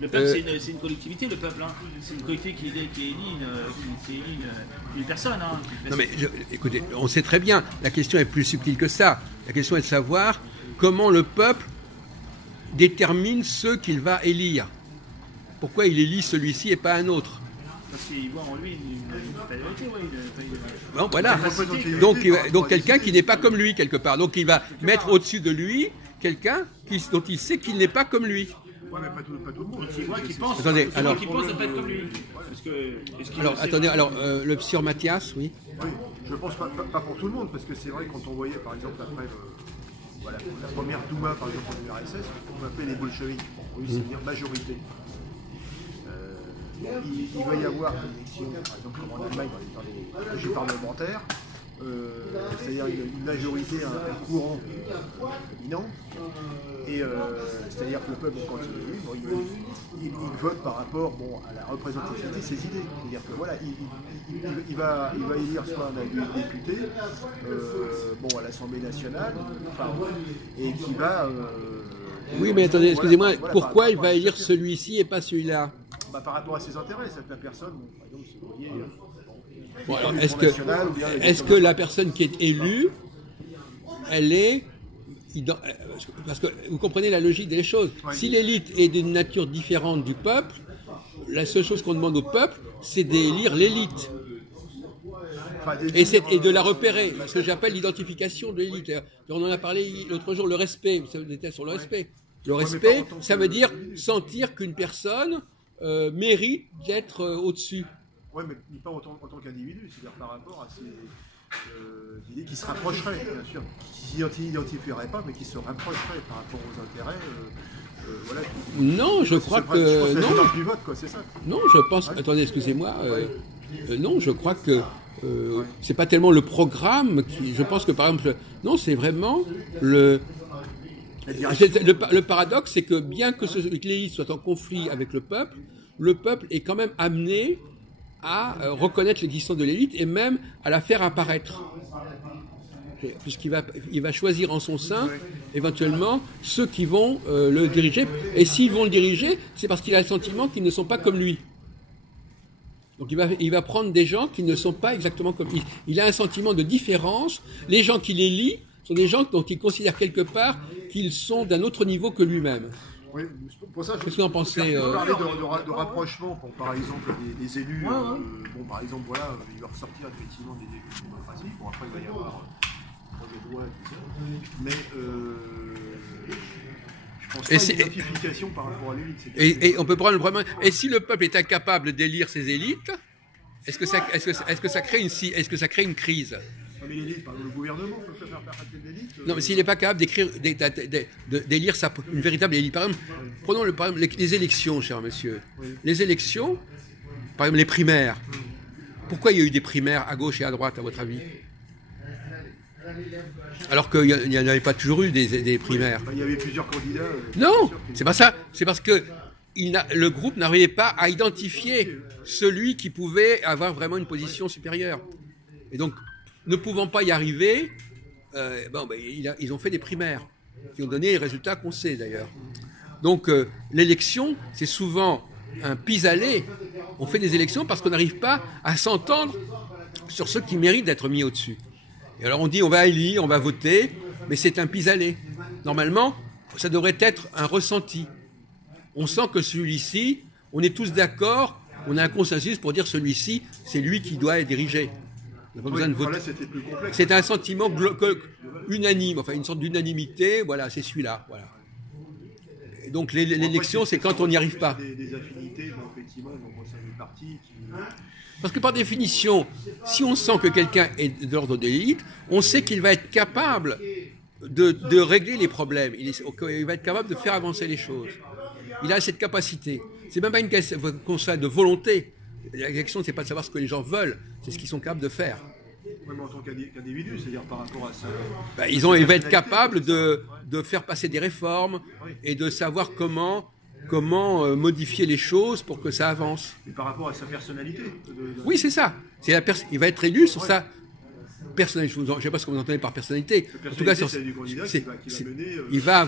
Le peuple, c'est une collectivité, le peuple. Hein. C'est une collectivité qui élit une personne. Hein. Non mais, écoutez, on sait très bien, la question est plus subtile que ça. La question est de savoir comment le peuple détermine ceux qu'il va élire. Pourquoi il élit celui-ci et pas un autre? Parce qu'il voit en lui une priorité, bon, voilà. Donc quelqu'un qui n'est pas comme lui, quelque part. Donc il va mettre au-dessus de lui quelqu'un dont il sait qu'il n'est pas comme lui. Ouais, mais pas tout le monde. Qui pense, attendez, alors, qui pense ne pas être comme lui. Alors, attendez, le psy Mathias, oui. Oui, je pense pas pour tout le monde, parce que c'est vrai, quand on voyait, par exemple, après voilà, la première Douma, par exemple, en URSS, on appelait les bolcheviks. Bon, oui, c'est-à-dire majorité. Il va y avoir une élection, par exemple, comme en Allemagne, dans les régimes parlementaires, c'est-à-dire une majorité, un courant dominant, et c'est-à-dire que le peuple, quand il est élu, il vote par rapport à la représentativité de ses idées. C'est-à-dire que voilà, il va élire soit un député à l'Assemblée nationale, et qui va... oui, mais attendez, excusez-moi, pourquoi il va élire celui-ci et pas celui-là? Par rapport à ses intérêts, c'est que la personne, par exemple, si vous voyez... Bon, alors, est-ce que la personne qui est élue, elle est... Parce que vous comprenez la logique des choses. Oui. Si l'élite est d'une nature différente du peuple, la seule chose qu'on demande au peuple, c'est d'élire l'élite. Et de la repérer, ce que j'appelle l'identification de l'élite. On en a parlé l'autre jour, le respect, vous était sur le respect. Le respect, ça veut dire sentir qu'une personne mérite d'être au-dessus. Oui, mais pas en tant qu'individu, c'est-à-dire par rapport à ces idées qui se rapprocheraient, bien sûr, qui ne s'identifierait pas, mais qui se rapprocherait par rapport aux intérêts. Voilà, non, je crois que... non, du vote, quoi, c'est ça. Non, je pense... Ouais. Attendez, excusez-moi. Non, je crois que c'est pas tellement le programme qui... Je pense que, par exemple... Non, c'est vraiment le paradoxe, c'est que bien que l'élite soit en conflit avec le peuple est quand même amené à reconnaître l'existence de l'élite et même à la faire apparaître. Puisqu'il va choisir en son sein, éventuellement, ceux qui vont le diriger. Et s'ils vont le diriger, c'est parce qu'il a le sentiment qu'ils ne sont pas comme lui. Donc il va prendre des gens qui ne sont pas exactement comme lui. Il a un sentiment de différence. Les gens qui l'élit sont des gens dont il considère quelque part qu'ils sont d'un autre niveau que lui-même. Oui, pour ça, qu'est-ce que vous en pensez parler de rapprochement pour, par exemple, des élus. Par exemple, voilà, il va ressortir effectivement des élus démocratiques. Bon, après, il va y avoir projet de loi, tout ça. Mais je pense pas à une identification par rapport à l'élite. Et on peut prendre le problème. Et si le peuple est incapable d'élire ses élites, est-ce que ça crée une crise? Mais l'élite, le gouvernement peut faire partie de l'élite. Non, mais s'il n'est pas capable d'élire une véritable élite. Par exemple, prenons les élections, cher monsieur. Oui. Les élections, par exemple les primaires. Pourquoi il y a eu des primaires à gauche et à droite, à votre avis? Alors qu'il n'y en avait pas toujours eu des primaires. Il y avait plusieurs candidats. Non, c'est pas ça. C'est parce que le groupe n'arrivait pas à identifier celui qui pouvait avoir vraiment une position supérieure. Et donc, ne pouvant pas y arriver, ils ont fait des primaires qui ont donné les résultats qu'on sait d'ailleurs. Donc l'élection, c'est souvent un pis-aller. On fait des élections parce qu'on n'arrive pas à s'entendre sur ceux qui méritent d'être mis au-dessus. Et alors on dit on va élire, on va voter, mais c'est un pis-aller. Normalement, ça devrait être un ressenti. On sent que celui-ci, on est tous d'accord, on a un consensus pour dire celui-ci, c'est lui qui doit être dirigé. On n'a pas besoin de voter. C'est un sentiment unanime, enfin une sorte d'unanimité, voilà, c'est celui-là. Voilà. Et donc l'élection, c'est quand on n'y arrive pas. Des affinités, effectivement, au sein du parti. Parce que par définition, si on sent que quelqu'un est de l'ordre de l'élite, on sait qu'il va être capable de régler les problèmes. Il va être capable de faire avancer les choses. Il a cette capacité. C'est même pas une question de volonté. La question, c'est pas de savoir ce que les gens veulent, c'est ce qu'ils sont capables de faire. Même en tant qu'individu, c'est-à-dire par rapport à ça. Il va être capable de faire passer des réformes et de savoir comment modifier les choses pour que ça avance. Et par rapport à sa personnalité. Oui, c'est ça. Il va être élu sur sa personnalité. Je ne sais pas ce que vous entendez par personnalité. En tout cas, il a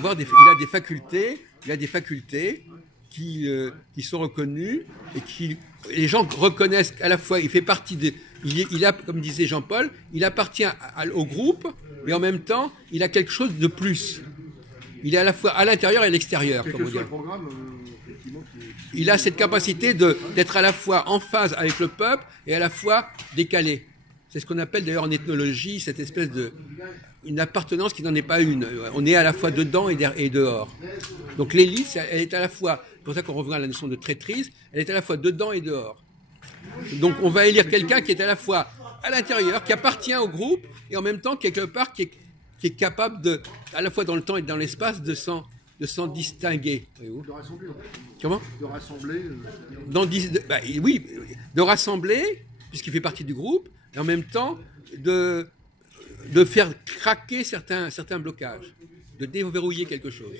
des facultés. Il a des facultés qui sont reconnus et qui les gens reconnaissent à la fois il fait partie de il a comme disait Jean-Paul, il appartient au groupe mais en même temps il a quelque chose de plus. Il est à la fois à l'intérieur et à l'extérieur. Quel que soit le programme, effectivement, il a cette capacité d'être à la fois en phase avec le peuple et à la fois décalé. C'est ce qu'on appelle d'ailleurs en ethnologie cette espèce une appartenance qui n'en est pas une. On est à la fois dedans et dehors. Donc l'élite, elle est à la fois, c'est pour ça qu'on revient à la notion de traîtrise, elle est à la fois dedans et dehors. Donc on va élire quelqu'un qui est à la fois à l'intérieur, qui appartient au groupe et en même temps quelque part qui est capable de, à la fois dans le temps et dans l'espace, de s'en distinguer. de rassembler. Comment ? De rassembler. Oui, de rassembler, puisqu'il fait partie du groupe, et en même temps de faire craquer certains blocages, de déverrouiller quelque chose.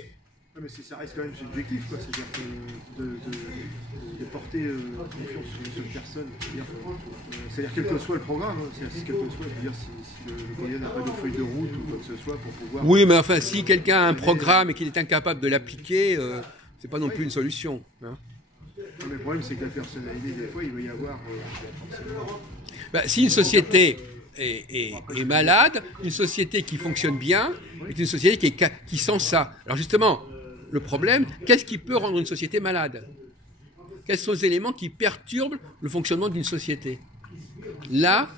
Mais ça reste quand même subjectif, quoi. C'est-à-dire que de porter confiance sur une personne. C'est-à-dire quel que soit le programme, quel que soit, je veux dire, si le candidat n'a pas de feuille de route ou quoi que ce soit pour pouvoir... Oui, mais enfin, si quelqu'un a un programme et qu'il est incapable de l'appliquer, c'est pas non plus une solution. Hein. Non, mais le problème, c'est que la personnalité, des fois, il va y avoir forcément... Si une société est malade, une société qui fonctionne bien est une société qui sent ça. Alors justement, le problème, qu'est-ce qui peut rendre une société malade ? Quels sont les éléments qui perturbent le fonctionnement d'une société ? Là,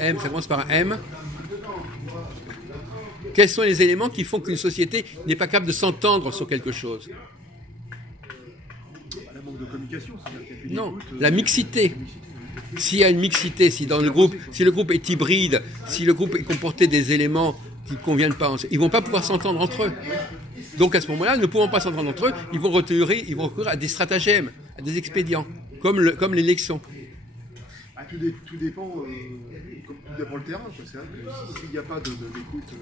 M, ça commence par un M. Quels sont les éléments qui font qu'une société n'est pas capable de s'entendre sur quelque chose ? La manque de communication, c'est-à-dire qu'il y a plus Non, d'écoute, la mixité. S'il y a une mixité, si le groupe est hybride, si le groupe est comporté des éléments qui ne conviennent pas, ils ne vont pas pouvoir s'entendre entre eux. Donc à ce moment-là, ne pouvant pas s'entendre entre eux, ils vont recourir à des stratagèmes, à des expédients, comme l'élection. Tout dépend, tout dépend le terrain. Quoi. C'est vrai que s'il n'y a pas d'écoute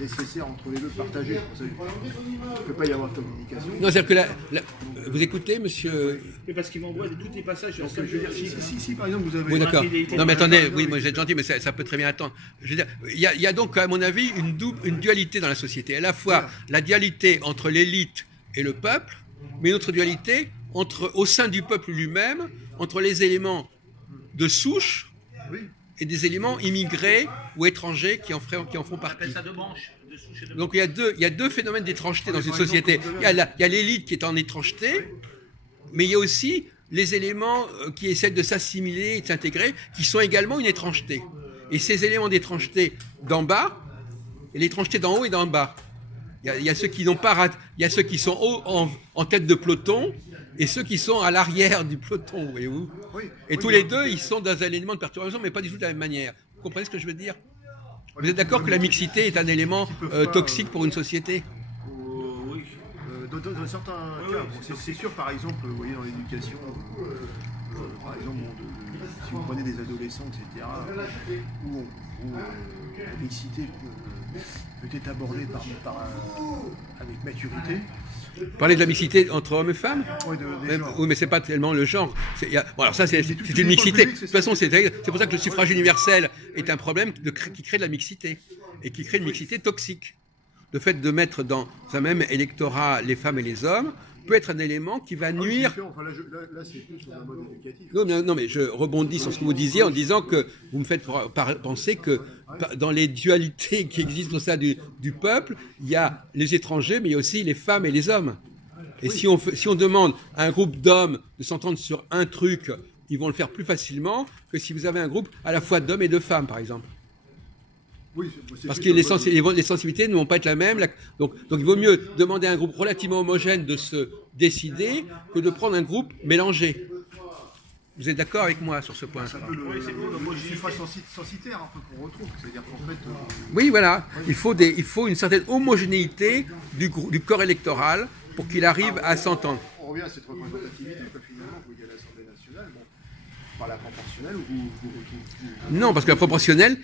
nécessaire entre les deux, partagée, il ne peut pas y avoir de communication. Non, c'est-à-dire que vous écoutez, monsieur... Mais parce qu'il m'envoie tous les passages. Donc, je veux dire, si par exemple vous avez... Oui, d'accord. Non, mais attendez, oui, moi j'ai gentil, mais ça peut très bien attendre. Je veux dire, il y a donc, à mon avis, une dualité dans la société. À la fois la dualité entre l'élite et le peuple, mais une autre dualité au sein du peuple lui-même, entre les éléments de souche et des éléments immigrés ou étrangers qui en font partie. On appelle ça deux branches, de souche et de Donc il y a deux phénomènes d'étrangeté dans une société. Il y a l'élite qui est en étrangeté, mais il y a aussi les éléments qui essaient de s'assimiler et de s'intégrer, qui sont également une étrangeté. Et ces éléments d'étrangeté d'en bas, et l'étrangeté d'en haut et d'en bas. Il y a ceux qui n'ont pas il y a ceux qui sont en tête de peloton, et ceux qui sont à l'arrière du peloton, voyez-vous. Et tous les deux, ils sont dans un élément de perturbation, mais pas du tout de la même manière. Vous comprenez ce que je veux dire ? Vous êtes d'accord que la mixité est un élément toxique pour une société ? Oui. Dans certains cas, c'est sûr, par exemple, vous voyez, dans l'éducation, par exemple, si vous prenez des adolescents, etc., où la mixité peut être abordée avec maturité. Parler de la mixité entre hommes et femmes ? Oui, mais c'est pas tellement le genre. Alors ça, c'est une mixité. De toute façon, c'est pour ça que le suffrage universel est un problème qui crée de la mixité et qui crée une mixité toxique. Le fait de mettre dans un même électorat les femmes et les hommes peut être un élément qui va nuire. Là, c'est plus sur un mode éducatif. Non, mais je rebondis sur ce que vous disiez en disant que vous me faites penser que dans les dualités qui existent au sein du peuple, il y a les étrangers, mais il y a aussi les femmes et les hommes. Et si on demande à un groupe d'hommes de s'entendre sur un truc, ils vont le faire plus facilement que si vous avez un groupe à la fois d'hommes et de femmes, par exemple. Oui, parce que les sensibilités ne vont pas être la même. Donc il vaut mieux demander à un groupe relativement homogène de se décider que de prendre un groupe mélangé. Vous êtes d'accord avec moi sur ce point ? C'est un peu le suffrage censitaire un peu qu'on retrouve. C'est-à-dire qu'en fait... Oui, voilà. Il faut une certaine homogénéité du corps électoral pour qu'il arrive à s'entendre. On revient à cette représentativité, finalement, vous voyez à l'Assemblée nationale, par la proportionnelle ou Non, parce que la proportionnelle,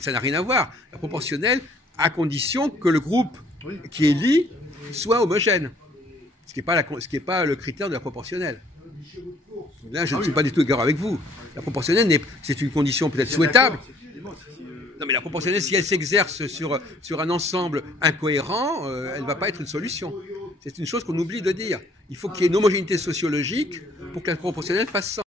ça n'a rien à voir. La proportionnelle, à condition que le groupe qui élit soit homogène. Ce qui n'est pas le critère de la proportionnelle. Là, je ne suis pas du tout d'accord avec vous. La proportionnelle, c'est une condition peut-être souhaitable. Non, mais la proportionnelle, si elle s'exerce sur un ensemble incohérent, elle ne va pas être une solution. C'est une chose qu'on oublie de dire. Il faut qu'il y ait une homogénéité sociologique pour que la proportionnelle fasse sens.